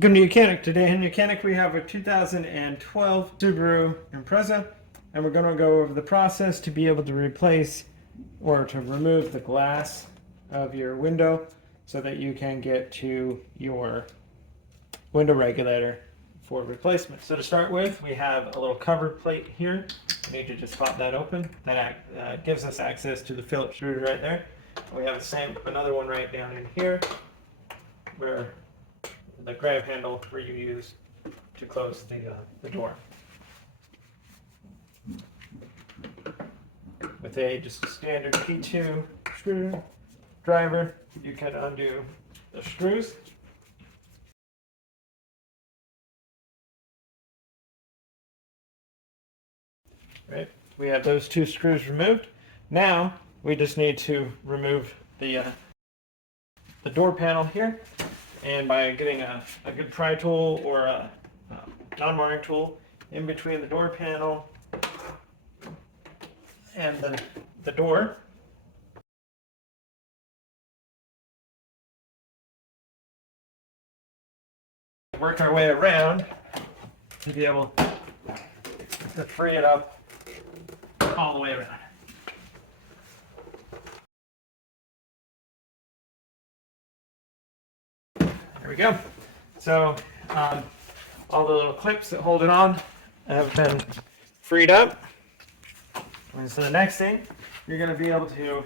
Welcome to YOUCANIC. Today in YOUCANIC we have a 2012 Subaru Impreza, and we're going to go over the process to be able to replace or to remove the glass of your window so that you can get to your window regulator for replacement. So to start with, we have a little cover plate here. We need to just pop that open. That gives us access to the Phillips screw right there. We have another one right down in here where the grab handle where you use to close the door. With just a standard P2 screwdriver, you can undo the screws. Right, we have those two screws removed. Now we just need to remove the door panel here. And by getting a good pry tool or a non-marring tool in between the door panel and the door, work our way around to be able to free it up all the way around. There we go. So all the little clips that hold it on have been freed up. And so the next thing, you're going to be able to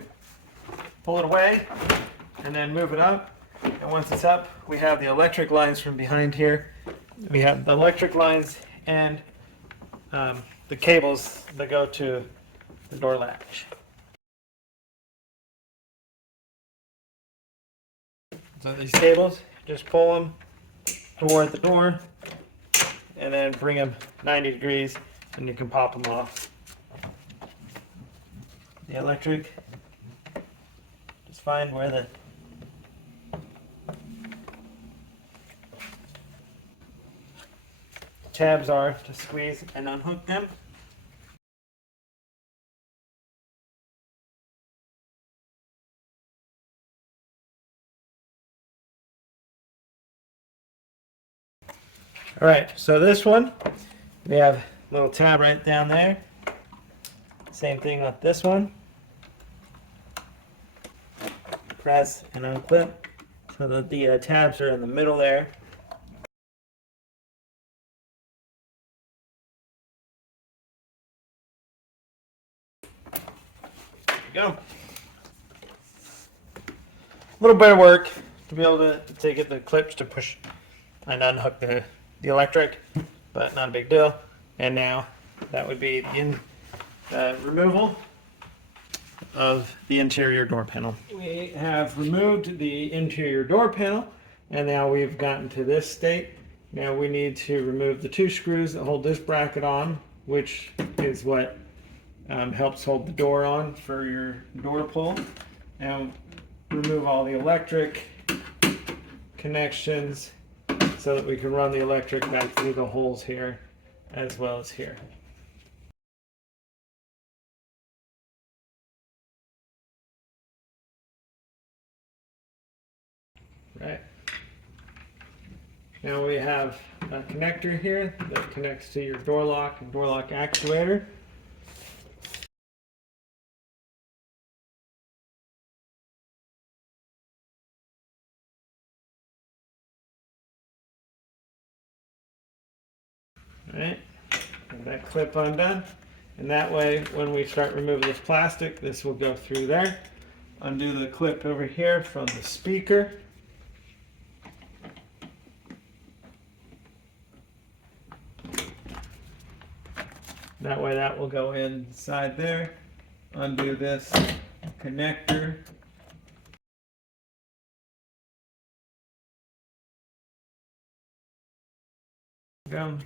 pull it away and then move it up. And once it's up, we have the electric lines from behind here. We have the electric lines and the cables that go to the door latch. So these cables, just pull them toward the door and then bring them 90 degrees and you can pop them off. The electric, just find where the tabs are to squeeze and unhook them. All right, so this one, we have a little tab right down there. Same thing with this one. Press and unclip so that the tabs are in the middle there. There we go. A little bit of work to be able to get the clips to push and unhook the electric, but not a big deal. And now that would be the removal of the interior door panel. We have removed the interior door panel, and now we've gotten to this state. Now we need to remove the two screws that hold this bracket on, which is what helps hold the door on for your door pull, and remove all the electric connections so that we can run the electric back through the holes here as well as here. Right. Now we have a connector here that connects to your door lock and door lock actuator. Right, get that clip undone, and that way when we start removing this plastic, this will go through there. Undo the clip over here from the speaker. That way that will go inside there. Undo this connector. Go.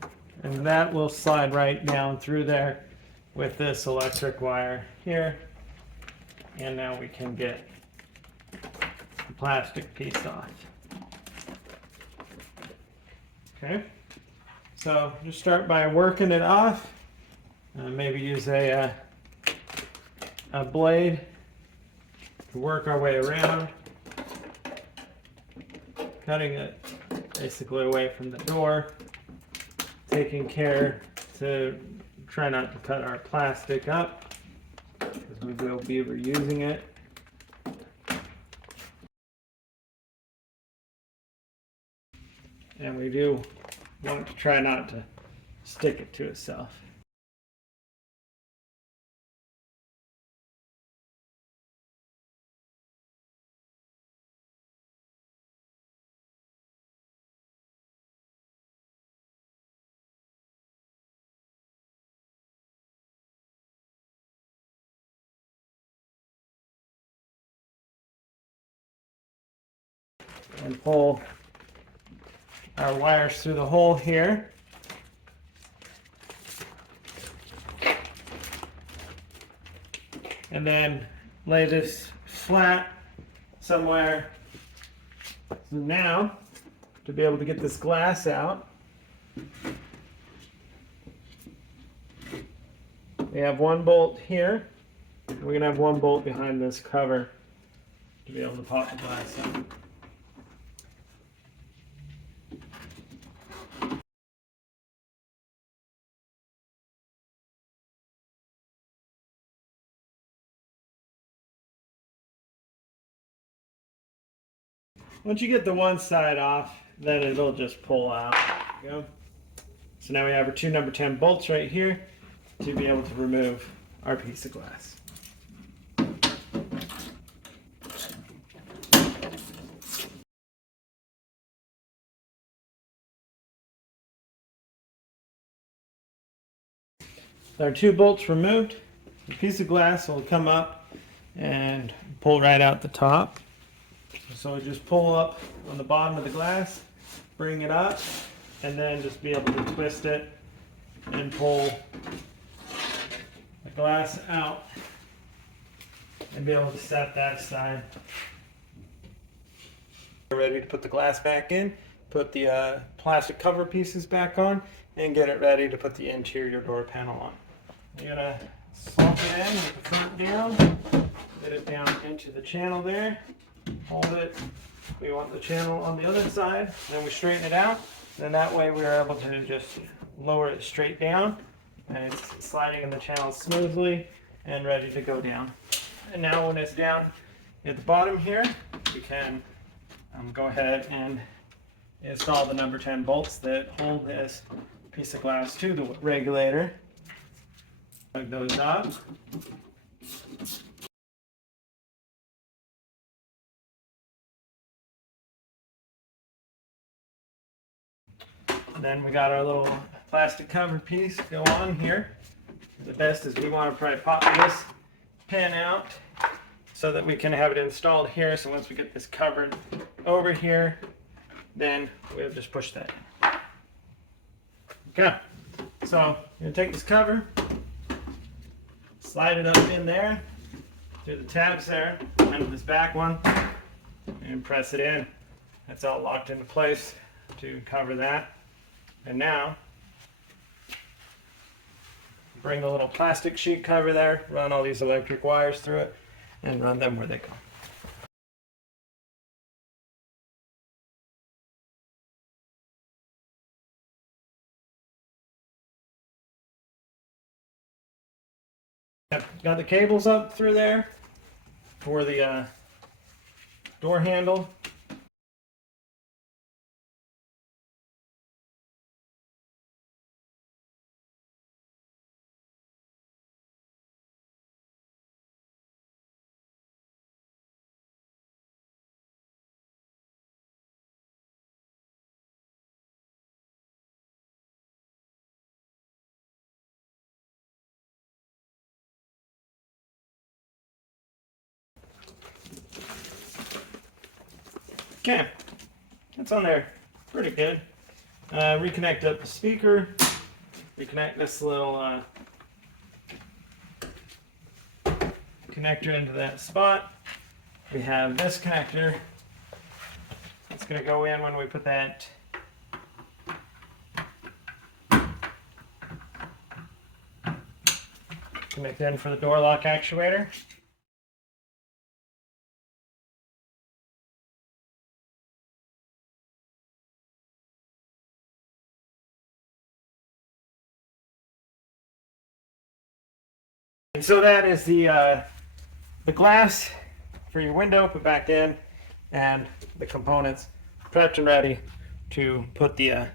And that will slide right down through there with this electric wire here. And now we can get the plastic piece off. Okay, so just start by working it off. Maybe use a blade to work our way around, cutting it basically away from the door, taking care to try not to cut our plastic up because we will be reusing it. And we do want to try not to stick it to itself. And pull our wires through the hole here. And then lay this flat somewhere. So now, to be able to get this glass out, we have one bolt here. We're going to have one bolt behind this cover to be able to pop the glass out. Once you get the one side off, then it'll just pull out. There you go. So now we have our two number 10 bolts right here to be able to remove our piece of glass. With our two bolts removed, the piece of glass will come up and pull right out the top. So we just pull up on the bottom of the glass, bring it up, and then just be able to twist it and pull the glass out and be able to set that aside. We're ready to put the glass back in, put the plastic cover pieces back on, and get it ready to put the interior door panel on. You're gonna slump it in with the front down, get it down into the channel there, hold it. We want the channel on the other side, then we straighten it out, and that way we're able to just lower it straight down, and it's sliding in the channel smoothly and ready to go down. And now when it's down at the bottom here, we can go ahead and install the number 10 bolts that hold this piece of glass to the regulator. Plug those up. And then we got our little plastic cover piece go on here. The best is we want to probably pop this pin out so that we can have it installed here. So once we get this covered over here, then we'll just push that in. Okay, so I'm going to take this cover, slide it up in there through the tabs there, under this back one, and press it in. That's all locked into place to cover that. And now, bring the little plastic sheet cover there, run all these electric wires through it, and run them where they go. Got the cables up through there for the door handle. Okay, that's on there pretty good. Reconnect up the speaker, reconnect this little connector into that spot. We have this connector. It's going to go in when we put that connect in for the door lock actuator. And so that is the glass for your window put back in, and the components prepped and ready to put the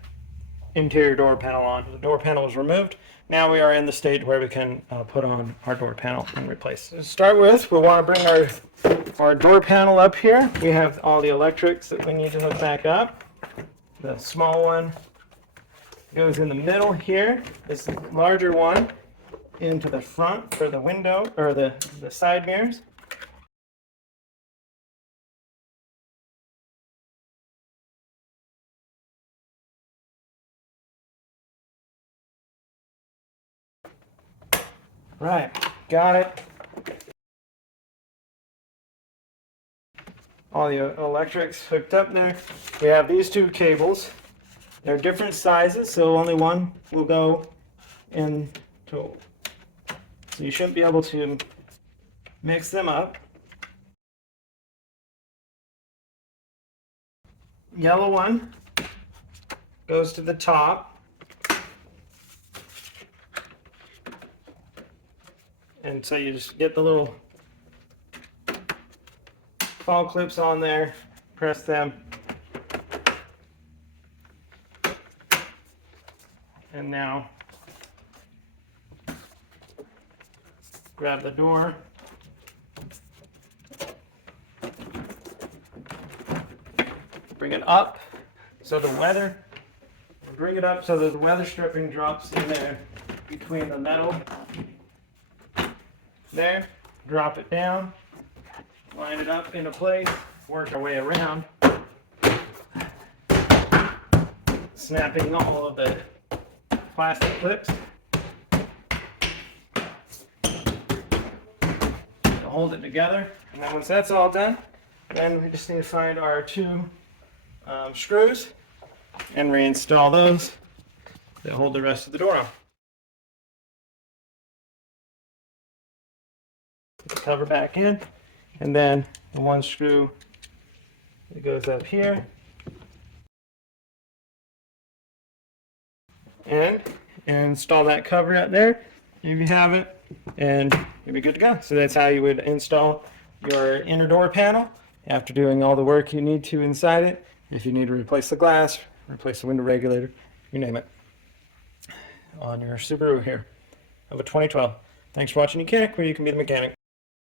interior door panel on. The door panel was removed. Now we are in the state where we can put on our door panel and replace. To start with, we'll want to bring our door panel up here. We have all the electrics that we need to hook back up. The small one goes in the middle here. This larger one into the front for the window, or the side mirrors. Right, got it. All the electrics hooked up there. We have these two cables. They're different sizes, so only one will go in total. So you shouldn't be able to mix them up. Yellow one goes to the top. And so you just get the little fall clips on there, press them, and now grab the door, bring it up so the weather, bring it up so that the weather stripping drops in there between the metal. There, drop it down, line it up into place, work our way around, snapping all of the plastic clips to hold it together. And then once that's all done, then we just need to find our two screws and reinstall those that hold the rest of the door on. Put the cover back in, and then the one screw that goes up here, and install that cover out there if you have it, and you'll be good to go. So that's how you would install your inner door panel after doing all the work you need to inside it. If you need to replace the glass, replace the window regulator, you name it, on your Subaru here of a 2012. Thanks for watching YOUCANIC, where you can be the mechanic.